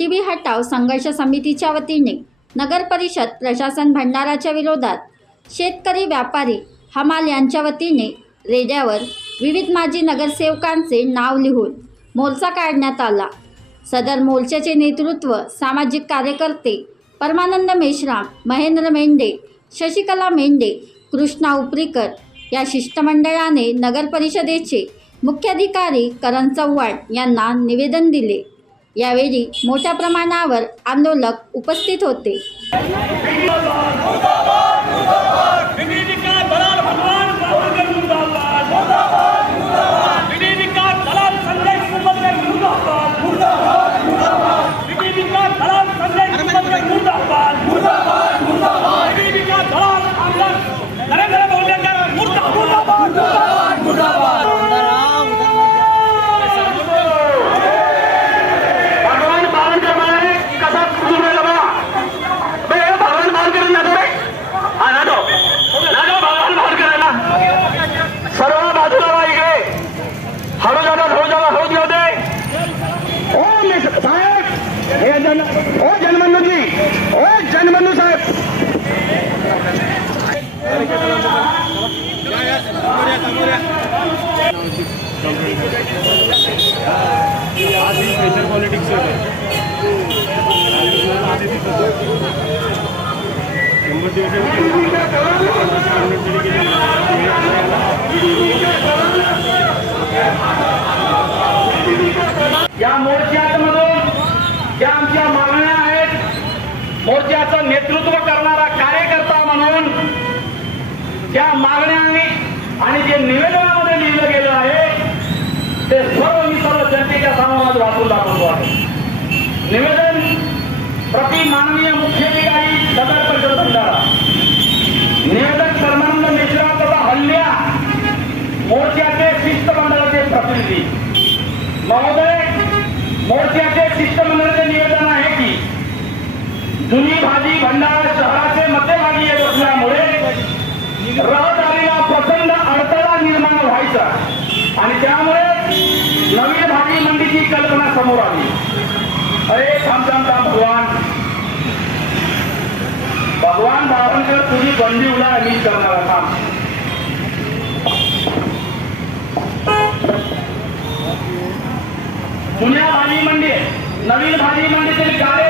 TTB हटाव संघर्ष समितीच्या वतीने नगर परिषद प्रशासन भंडाराच्या विरोधात शेतकरी व्यापारी हमाल यांच्या वतीने रेड्यावर विविध माजी नगरसेवकांचे नाव लिहून मोर्चा काढण्यात आला. सदर मोर्चाचे नेतृत्व सामाजिक कार्यकर्ते परमानंद मेश्राम महेंद्र मेंढे शशिकला मेंढे कृष्णा उपरीकर या शिष्टमंडळाने नगर परिषदेचे मुख्याधिकारी करण चव्हाण यांना निवेदन दिले. यावेळी मोठ्या प्रमाणावर आंदोलक उपस्थित होते. प्रेशर पॉलिटिक्स होते या मोर्चामधून ज्या आमच्या मागण्या आहेत मोर्चाचं नेतृत्व करणारा कार्यकर्ता म्हणून त्या मागण्या आणि- जे निवेदनामध्ये लिहिलं गेलं आहे ते सर्व मी सर्व जनतेच्या समोर वाचून दाखवतो आहे. निवेदन प्रति माननीय मुख्याधिकारी सदर परिषद भंडारा. निवेदक परमानंद मिश्रा तथा हल्ल्या मोर्चाचे शिष्टमंडळाचे प्रतिनिधी. महोदय मोर्चाचे शिष्टमंडळाचे निवेदन आहे की जुनी भाजी भंडारा शहराचे मध्यभागी येत असल्यामुळे व्हायचा आणि त्यामुळे नवीन भाजी मंडीची कल्पना समोर आली. अरे थांब थांब थांब भगवान. भगवान बावनकर तुझी बंदी उला मी करणार थांब जुन्या भाजी मंडी नवीन भाजी मंडीतील गाडे